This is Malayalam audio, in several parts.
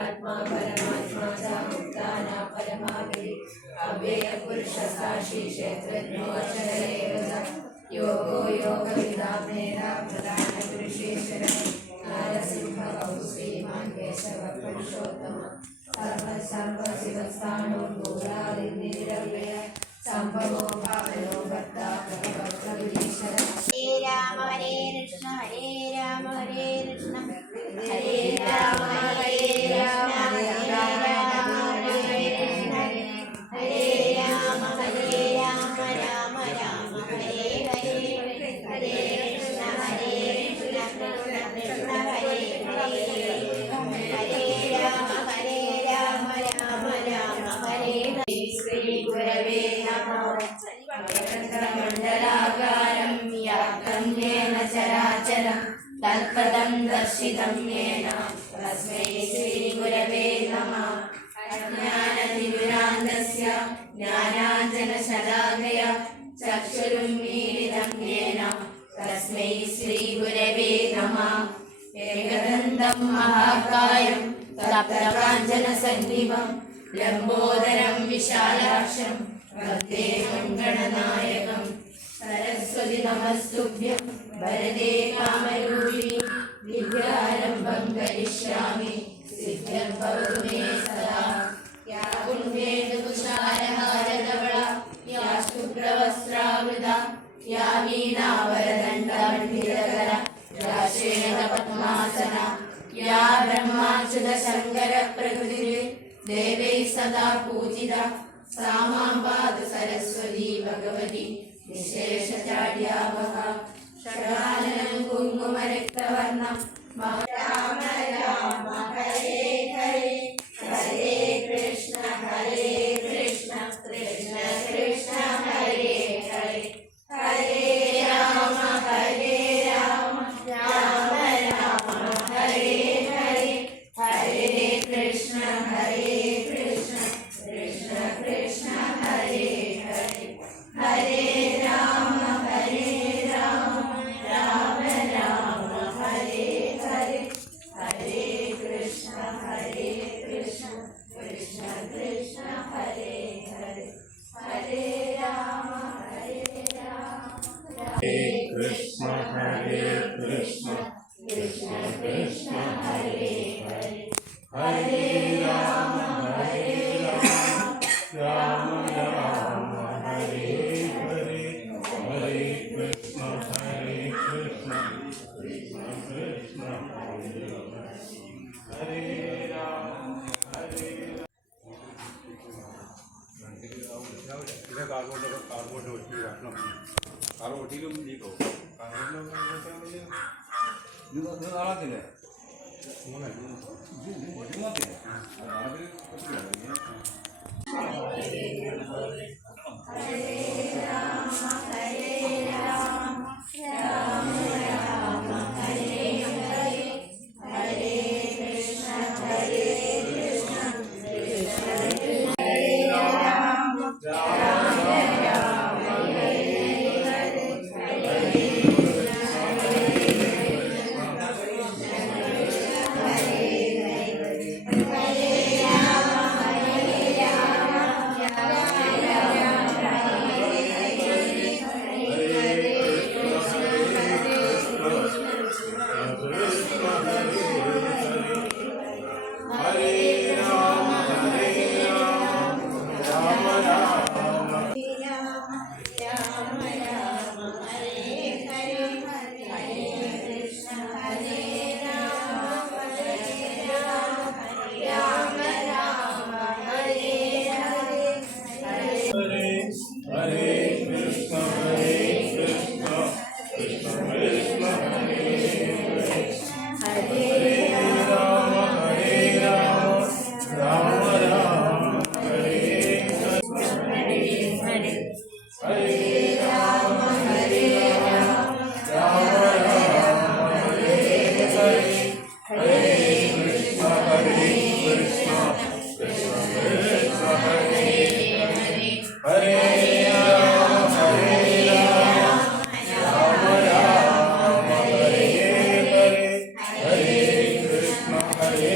ആത്മാ പരമാത്മാ ചാമുക്താന പരമാഗതി അവ്യയ പുരുഷ സാക്ഷി ക്ഷേത്രജ്ഞോ അക്ഷരേവത യോഗോ യോഗവിധാമേന പ്രധാന പുരുഷേശ്വര നാരസിംഹ ബഹു ശ്രീമാൻ കേശവ പുരുഷോത്തമ സർവ സർവ ശിവസ്ഥാണോ ഭൂരാതിർനിരവ്യയ സംഭവോ ഭാവനോ ഭർത്ത ഭക്തീശ്വര ഹരേ രാമ ഹരേ കൃഷ്ണ ഹരേ രാമ ഹരേ കൃഷ്ണ. ഹരേ രാമ സംയേന തസ്മൈ ശ്രീഗുരവേ നമ അജ്ഞാനതിരുരാന്തസ്യ ജ്ഞാനാഞ്ജനശലാകയ ചക്ഷുരുന്മീലിതം യേന തസ്മൈ ശ്രീഗുരവേ നമ ഏകദന്തം മഹാകായം തപ്തകാഞ്ചനസന്നിഭം ലംബോദരം വിശാലാക്ഷം വന്ദേ മംഗളനായകം. സരസ്വതി നമസ്തുഭ്യം. വരദേ കാമരൂപിണി. വിദ്യാരംഭം കരിഷ്യാമി സിദ്ധ്യം ഭവതു മേ സദാ. യാ കുന്ദേഷു തുഷാരഹാരധവള. യാ ശുക്രവസ്ത്രാവൃത യാ വീണാവരദണ്ഡമണ്ഡിതകര യാ ശ്വേത പത്മാസന. യാ ബ്രഹ്മാച്യുത ശങ്കര പ്രകൃതി ദേവൈ സദാ പൂജിത. സാമാം പാത സരസ്വതി ഭഗവതി. വിശേഷചാര്യാവഹ ഷഡാനനം കുങ്കുമരക്തവർണം രാമ രാമ कार्बोट कार्बोट कार्बोट कार्बोट कार्बोट कार्बोट कार्बोट कार्बोट Rama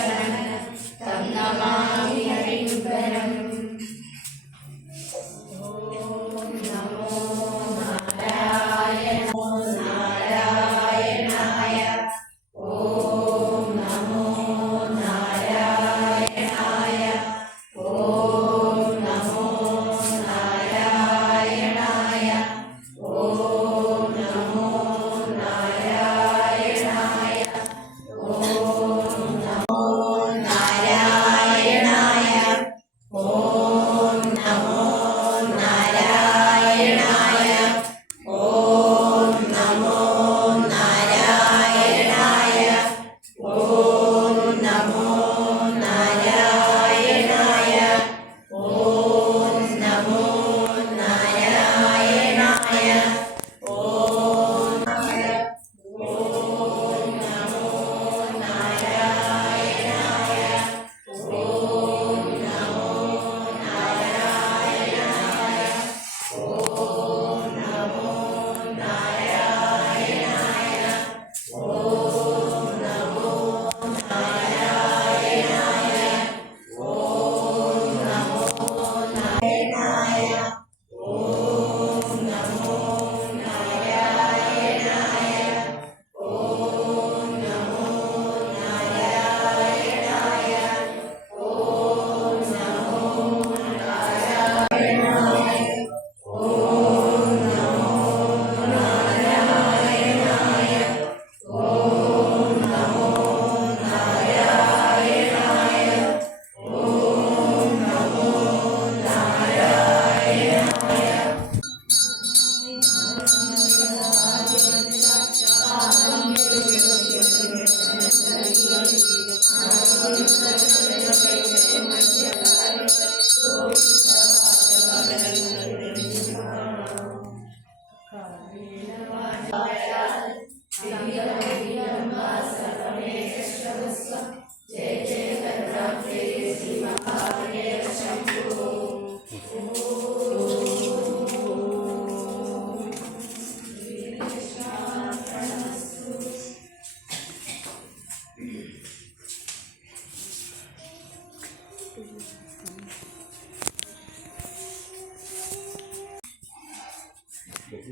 ശരണം തന്നമാ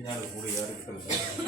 பின்னால் கூட யாருக்கள்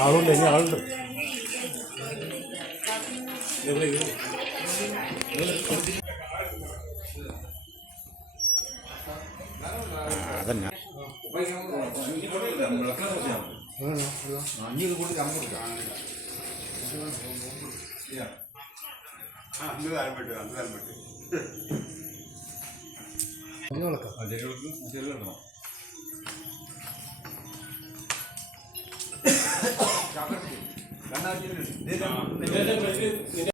ആളുണ്ട് ഇനി ആളുണ്ട്. അതന്നെ. അഞ്ഞൂറ് കൂടി കൊടുക്കാം അന്ന് താല്പര്യം അന്ന് Çakır. Ben de gelirim. Ne demek? Ne demek?